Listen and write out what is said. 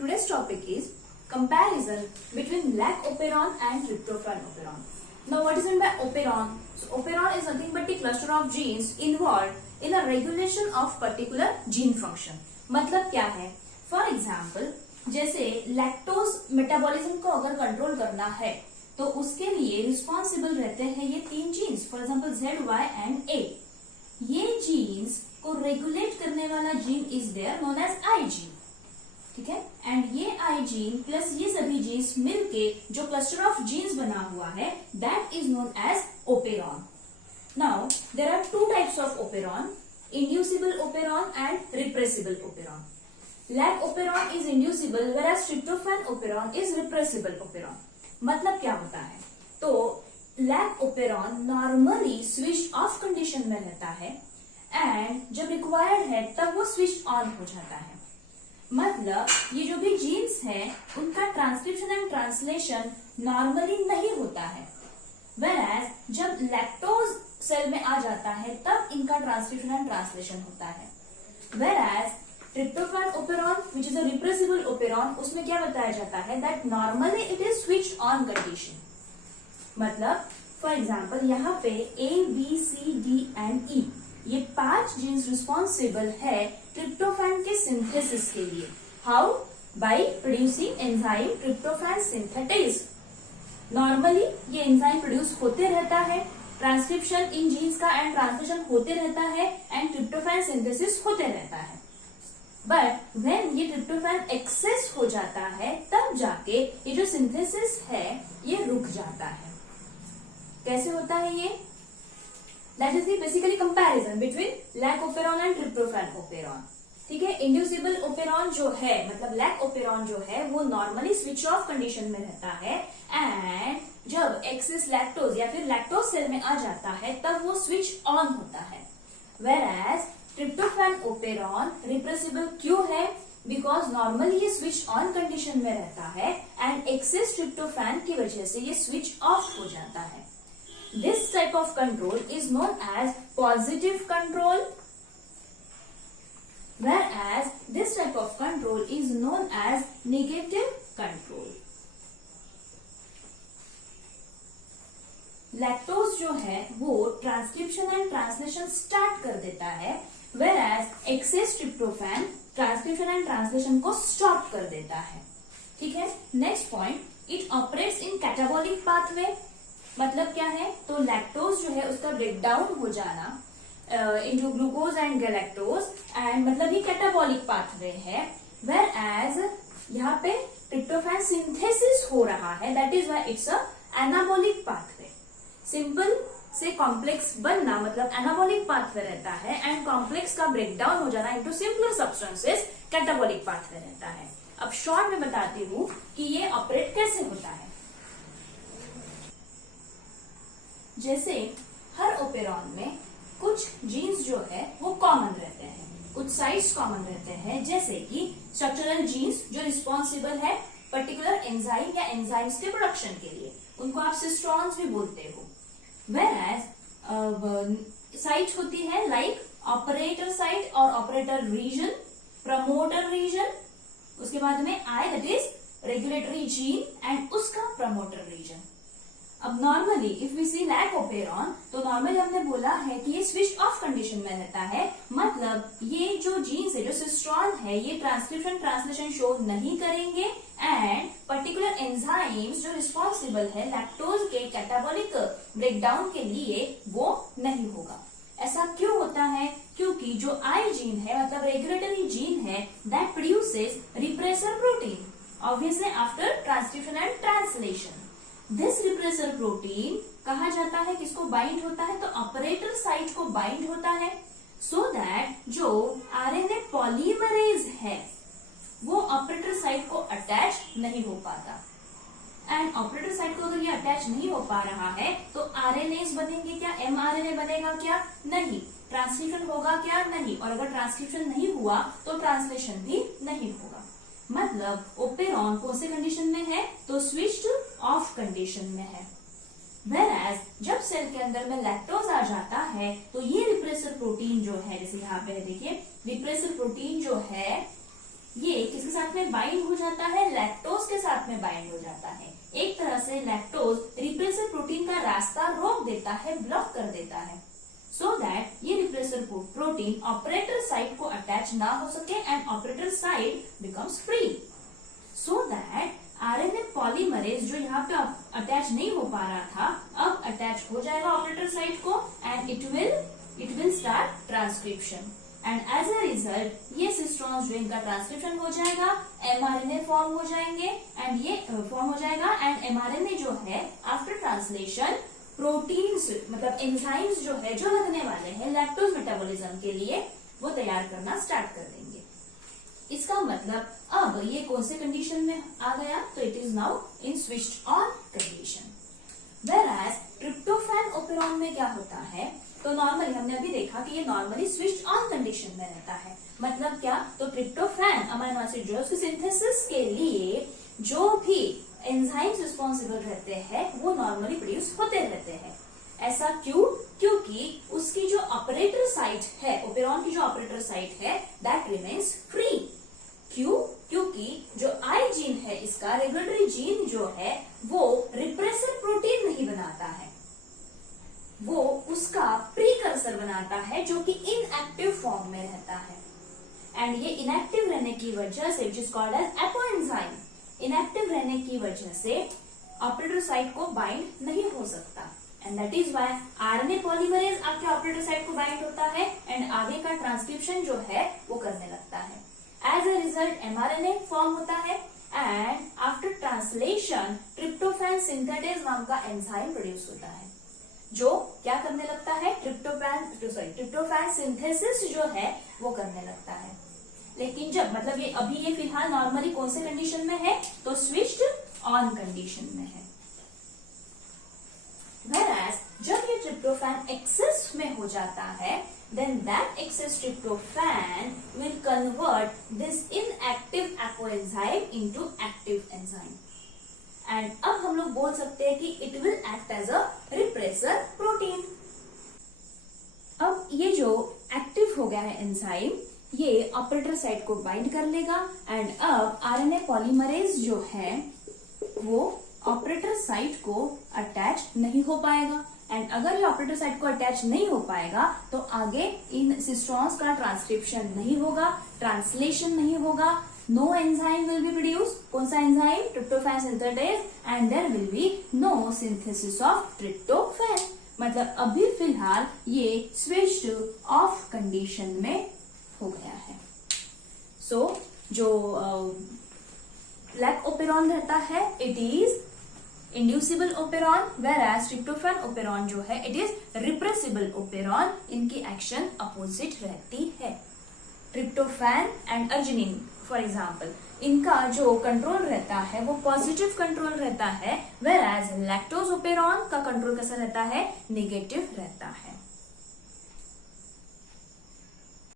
Today's topic is comparison between lac operon and tryptophan operon. Now, what is meant by operon? So, operon is nothing but a cluster of genes involved in a regulation of particular gene function. मतलब क्या है? For example, जैसे lactose metabolism को अगर control करना है तो उसके लिए रिस्पॉन्सिबल रहते हैं ये तीन genes, for example Z, Y and A. ये जीन्स को रेगुलेट करने वाला gene is there known as I gene. ठीक है, एंड ये आई जीन प्लस ये सभी जीन्स मिलके जो क्लस्टर ऑफ जीन्स बना हुआ है that is known as operon. Now there are two types of operon, inducible operon and repressible operon. Lac operon is inducible whereas tryptophan operon is repressible operon. मतलब क्या होता है? तो lac operon normally switch off condition में रहता है and जब required है तब वो स्विच ऑन हो जाता है. मतलब ये जो भी जीन्स है उनका ट्रांसक्रिप्शन एंड ट्रांसलेशन नॉर्मली नहीं होता है, whereas जब लैक्टोज सेल में आ जाता है तब इनका ट्रांसक्रिप्शन एंड ट्रांसलेशन होता है. whereas tryptophan operon which is a repressible operon उसमें क्या बताया जाता है that normally it is switch on condition. मतलब फॉर एग्जाम्पल यहाँ पे A, B, C, D and E ये 5 जीन्स रिस्पॉन्सिबल है ट्रिप्टोफैन के सिंथेसिस के लिए. How? By producing enzyme tryptophan synthetase. Normally ये एंजाइम प्रोड्यूस होते रहता है, ट्रांसक्रिप्शन इन जीन्स का एंड ट्रांसलेशन होते रहता है एंड ट्रिप्टोफैन सिंथेसिस होते रहता है. बट व्हेन ये ट्रिप्टोफैन एक्सेस हो जाता है तब जाके ये जो सिंथेसिस है ये रुक जाता है. कैसे होता है ये? That is the basically comparison between lac operon and tryptophan operon. ठीक है, इंड्यूसिबल ओपेरॉन जो है मतलब लैक ओपेरॉन जो है वो नॉर्मली स्विच ऑफ कंडीशन में रहता है एंड जब एक्सेस लैक्टोज या फिर लैक्टोज सेल में आ जाता है तब वो स्विच ऑन होता है. whereas ट्रिप्टोफैन ओपेरॉन रिप्रेसिबल क्यों है? बिकॉज नॉर्मली ये स्विच ऑन कंडीशन में रहता है एंड एक्सेस ट्रिप्टोफैन की वजह से ये स्विच ऑफ हो जाता है. This type of control is known as positive control, whereas this type of control is known as negative control. Lactose जो है वो ट्रांसक्रिप्शन एंड ट्रांसलेशन स्टार्ट कर देता है, whereas excess tryptophan transcription and translation को स्टॉप कर देता है. ठीक है, next point, it operates in catabolic pathway. मतलब क्या है? तो लैक्टोज जो है उसका ब्रेकडाउन हो जाना into glucose and galactose and मतलब ये कैटाबॉलिक पाथवे है, whereas यहाँ पे ट्रिप्टोफैन सिंथेसिस हो रहा है that is why it's a anabolic pathway. Simple से कॉम्प्लेक्स बनना मतलब एनाबॉलिक पाथवे रहता है एंड कॉम्प्लेक्स का ब्रेकडाउन हो जाना into simpler substances catabolic pathway रहता है. अब शॉर्ट में बताती हूँ कि ये ऑपरेट कैसे होता है. जैसे हर ओपेरॉन में कुछ जीन्स जो है वो कॉमन रहते हैं, कुछ साइट्स कॉमन रहते हैं, जैसे कि स्ट्रक्चरल जीन्स जो रिस्पॉन्सिबल है पर्टिकुलर एंजाइम या एंजाइम्स के प्रोडक्शन के लिए, उनको आप सिस्ट्रॉन्स भी बोलते हो. whereas साइट होती है लाइक ऑपरेटर साइट और ऑपरेटर रीजन, प्रमोटर रीजन, उसके बाद में I that is regulatory gene and उसका प्रमोटर रीजन. अब normally if we see lac operon तो नॉर्मली हमने बोला है कि ये स्विच ऑफ कंडीशन में रहता है. मतलब ये जो जीन्स है जो सिस्ट्रॉन है ये ट्रांसक्रिप्शन ट्रांसलेशन शो नहीं करेंगे एंड पर्टिकुलर एंजाइम्स जो रिस्पॉन्सिबल है लैक्टोज के कैटाबॉलिक ब्रेकडाउन के लिए वो नहीं होगा. ऐसा क्यों होता है? क्योंकि जो आई जीन है मतलब रेगुलेटरी जीन है that produces repressor protein obviously after transcription and translation. This repressor protein कहा जाता है किसको बाइंड होता है? तो ऑपरेटर साइट को बाइंड होता है सो दैट जो आरएनए पॉलीमरेज है वो ऑपरेटर साइट को अटैच नहीं हो पाता. एंड ऑपरेटर साइट को अगर ये अटैच नहीं हो पा रहा है तो आरएनएस बनेंगे क्या? एमआरएनए बनेगा क्या? नहीं. ट्रांसक्रिप्शन होगा क्या? नहीं. और अगर ट्रांसक्रिप्शन नहीं हुआ तो ट्रांसलेशन भी नहीं होगा. मतलब ओपेरॉन कौन से कंडीशन में है? तो स्विच्ड ऑफ कंडीशन में है. whereas जब सेल के अंदर में लैक्टोज आ जाता है तो ये रिप्रेसर प्रोटीन जो है, जैसे यहाँ पे देखिए रिप्रेसर प्रोटीन जो है ये किसके साथ में बाइंड हो जाता है, लैक्टोज के साथ में बाइंड हो जाता है। एक तरह से लैक्टोज रिप्रेसर प्रोटीन का रास्ता रोक देता है, ब्लॉक कर देता है, सो दैट ये रिप्रेसर प्रोटीन ऑपरेटर साइट को अटैच ना हो सके and operator site becomes free. So that RNA polymerase जो यहाँ पे अटैच नहीं हो पा रहा था, अब अटैच हो जाएगा ऑपरेटर साइट को and it will start transcription and as a result ये सिस्टोन्स जो इनका ट्रांसक्रिप्शन हो जाएगा, एमआरएनए फॉर्म हो जाएंगे एंड ये फॉर्म हो जाएगा एंड एमआरएनए जो है आफ्टर ट्रांसलेशन प्रोटीन्स मतलब एंजाइम्स जो है जो लगने वाले हैं लैक्टोज मेटाबॉलिज्म के लिए वो तैयार करना स्टार्ट कर देंगे। इसका मतलब अब ये कौन से कंडीशन में आ गया, तो it is now in switched on condition. Whereas tryptophan operon में क्या होता है, तो नॉर्मली हमने अभी देखा कि ये नॉर्मली स्विच्ड ऑन कंडीशन में रहता है। मतलब क्या, तो ट्रिप्टोफैन अमीनो एसिड जो है उसके सिंथेसिस के लिए जो भी एंजाइम्स रिस्पॉन्सिबल रहते हैं वो नॉर्मली प्रोड्यूस होते रहते हैं। ऐसा क्यों, क्योंकि उसकी जो ऑपरेटर साइट है, ओपेरॉन की जो ऑपरेटर साइट है दैट रिमेन्स फ्री। क्यों, क्योंकि जो आई जीन है इसका रेगुलेटरी जीन जो है वो रिप्रेसर प्रोटीन नहीं बनाता है, वो उसका प्रीकर्सर बनाता है जो कि इनएक्टिव फॉर्म में रहता है। एंड ये इनएक्टिव रहने की वजह से, which is called as apoenzyme, inactive रहने की वजह से ऑपरेटर साइट को बाइंड नहीं हो सकता and that is why RNA polymerase आपके ऑपरेटर साइट को बाइंड होता है एंड आगे का ट्रांसक्रिप्शन जो है वो करने लगता है। As a result mRNA form होता है and after translation tryptophan synthetase नाम का एंजाइम प्रोड्यूस होता है जो क्या करने लगता है, ट्रिप्टोफैन सिंथेसिस जो है वो करने लगता है। लेकिन जब मतलब ये अभी ये फिलहाल नॉर्मली कौन से कंडीशन में है, तो स्विच्ड ऑन कंडीशन में है। Whereas जब ये ट्रिप्टोफैन एक्सेस में हो जाता है then that excess tryptophan will convert this inactive apoenzyme into active enzyme and अब हम लोग बोल सकते हैं कि it will act as a repressor protein। अब ये जो एक्टिव हो गया है एंजाइम ये ऑपरेटर साइट को बाइंड कर लेगा एंड अब आरएनए पॉलीमरेज जो है वो ऑपरेटर साइट को अटैच नहीं हो पाएगा एंड अगर ये ऑपरेटर साइट को अटैच नहीं हो पाएगा तो आगे इन सिस्टोन्स का ट्रांसक्रिप्शन नहीं होगा, ट्रांसलेशन नहीं होगा, no enzyme will be produce. कौन सा enzyme, tryptophan synthetase and there will be no synthesis of tryptophan. मतलब अभी फिलहाल ये स्विच्ड ऑफ कंडीशन में हो गया है। सो जो लैक ओपेरॉन रहता है it is inducible operon, whereas tryptophan operon जो है इट इज रिप्रेसिबल ओपेरॉन। इनकी एक्शन अपोजिट रहती है। Tryptophan and arginine for example इनका जो कंट्रोल रहता है वो पॉजिटिव कंट्रोल रहता है, whereas लैक्टोज ओपेरॉन का कंट्रोल कैसा रहता है, नेगेटिव रहता है।